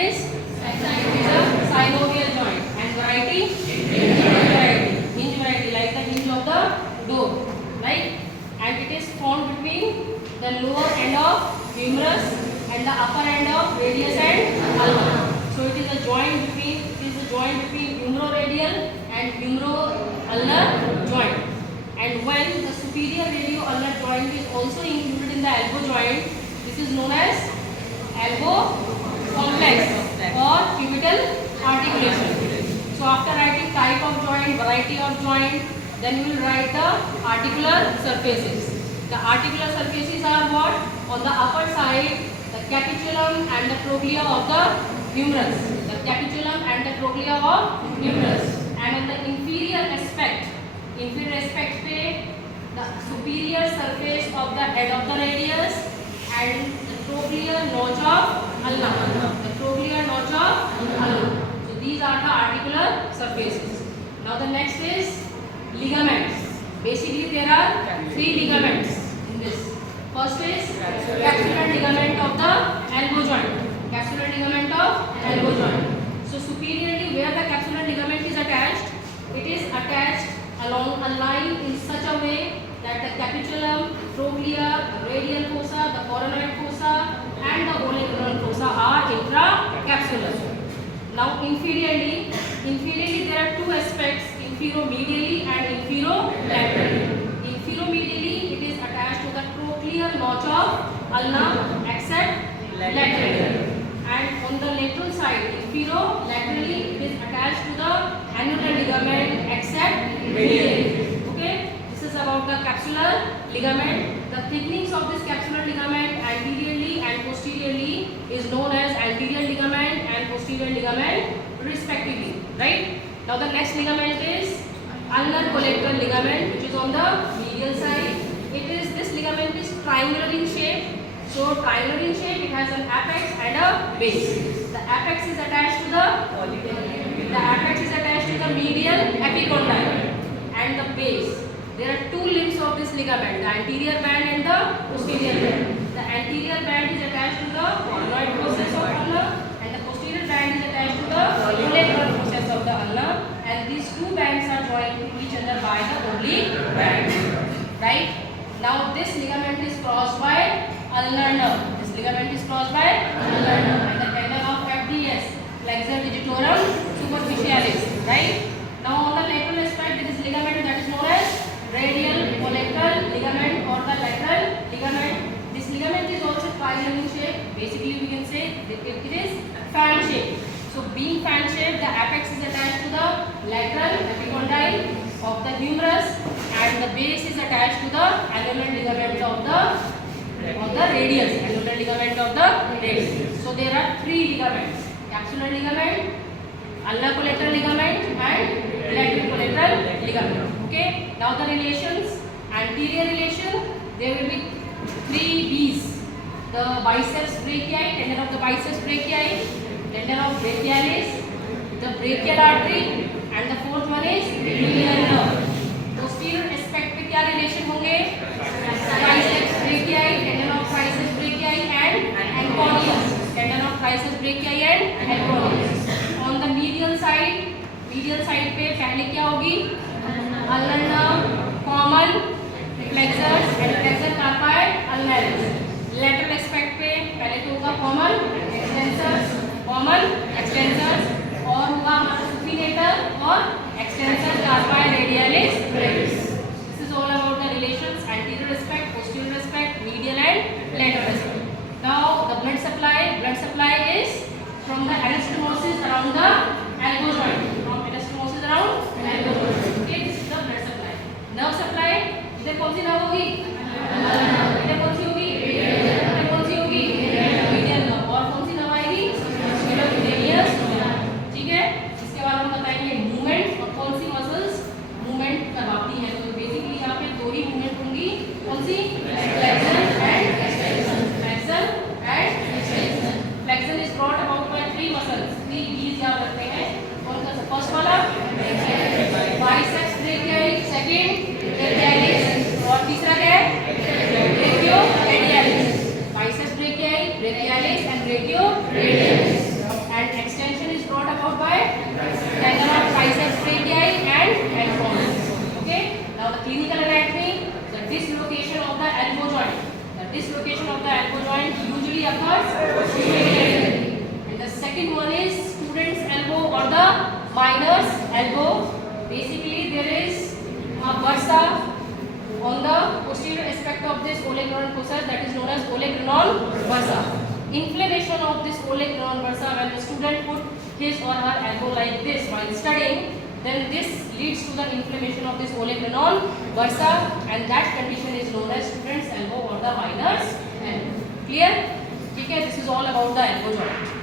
is synovial joint, and variety hinge variety, like the hinge of the door, right? And it is found between the lower end of humerus and the upper end of radius and ulna. So it is a joint between humeroradial and humeroulnar joint. And when the superior radioulnar joint is also included in the elbow joint, this is known as elbow complex or cubital articulation. So after writing type of joint, variety of joint, then you will write the articular surfaces. The articular surfaces are what? On the upper side, the capitulum and the trochlea of the humerus. The capitulum and the trochlea of humerus. And on the inferior aspect पे the superior surface of the head of the radius and the trochlear notch of ulna. The trochlear notch of ulna. So these are the articular surfaces. Now the next is ligaments. Basically there are 3 ligaments in this. First is capsular ligament of the elbow joint. Capsular ligament of elbow joint. So superiorly where the capsular ligament is attached, it is attached along a line in such a way that the capitulum, trochlea, radial fossa, the coronoid fossa and the olecranon fossa are intracapsular. Now inferiorly there are 2 aspects, infero-medially and infero-laterally. Infero-medially it is attached to the trochlear notch of ulna except laterally. And on the lateral side, infero-laterally it is attached to the annular ligament except medially. Okay, this is about the capsular ligament. The thickness of this capsular ligament anteriorly and posteriorly is known as anterior ligament and posterior ligament respectively, right? Now the next ligament is ulnar collateral ligament, which is on the medial side. This ligament is triangular in shape. So triangular in shape, it has an apex and a base. The apex is attached to the medial epicondyle, and the base. There are 2 limbs of this ligament, the anterior band and the posterior band. The anterior band is attached to the coronoid process of ulna, and the posterior band is attached to the olecranon process of the ulna, and these 2 bands are joined to each other by the oblique band, right? Now this ligament is crossed by ulnar nerve. This ligament is crossed by ulnar nerve, and the tendon of FDS, flexor digitorum superficialis, right? Now on the lateral aspect, there is ligament that is known as radial collateral ligament or the lateral ligament. This ligament is also triangular in shape. Basically we can say it is fan shape. So being fan shape, the apex is attached to the lateral epicondyle of the humerus and the base is attached to the annular ligament of the radius, annular ligament of the radius. So there are 3 ligaments: capsular ligament, ulnar collateral ligament and lateral collateral ligament. Okay, now the relations, anterior relation, there will be 3 B's: the biceps brachii, tendon of the biceps brachii, tendon of brachialis, the brachial artery, and the 4th one is medial nerve. Posterior aspect पे क्या relation होंगे? Triceps brachii, tendon of triceps brachii and anconeus, tendon of triceps brachii and anconeus. On the medial side पे पहले क्या होगी? ulnar nerve, common flexors and flexor carpi ulnaris. Lateral aspect पे पहले तो होगा common extensors और होगा हमारा supinator और extensor carpi radialis brevis. This is all about the relations, anterior aspect, posterior aspect, medial and lateral aspect. Now the blood supply is from the anastomosis around the elbow joint. Okay, this is the blood supply. Nerve supply, इधर कौन सी nerve होगी? इधर कौन सी होगी? इधर कौन सी होगी? medial nerve. और कौन सी nerve आएगी? subcutaneous nerve. ठीक है? इसके बाद हम बताएंगे movement और कौन सी muscles movement करवाती है. तो basically यहाँ पे 2 ही movement होंगी. कौन सी? flexion and extension. Flexion is brought about by 3 muscles. 3 B's याद रखते हैं. फर्स्ट वाला बाइसेप्स ब्रेकियालिस, सेकंड ब्रेकियालिस और तीसरा क्या है? Now the clinical anatomy, the dislocation of the elbow joint. The dislocation of the elbow joint usually occurs posteriorly. And the second one is student's elbow or the minor's elbow. Basically there is a bursa on the posterior aspect of this olecranon process, that is known as olecranon bursa. Inflammation of this olecranon bursa, when the student put his or her elbow like this while studying, then this leads to the inflammation of this olecranon bursa, and that condition is known as student's elbow or the minor's elbow. Clear? Okay, this is all about the elbow joint.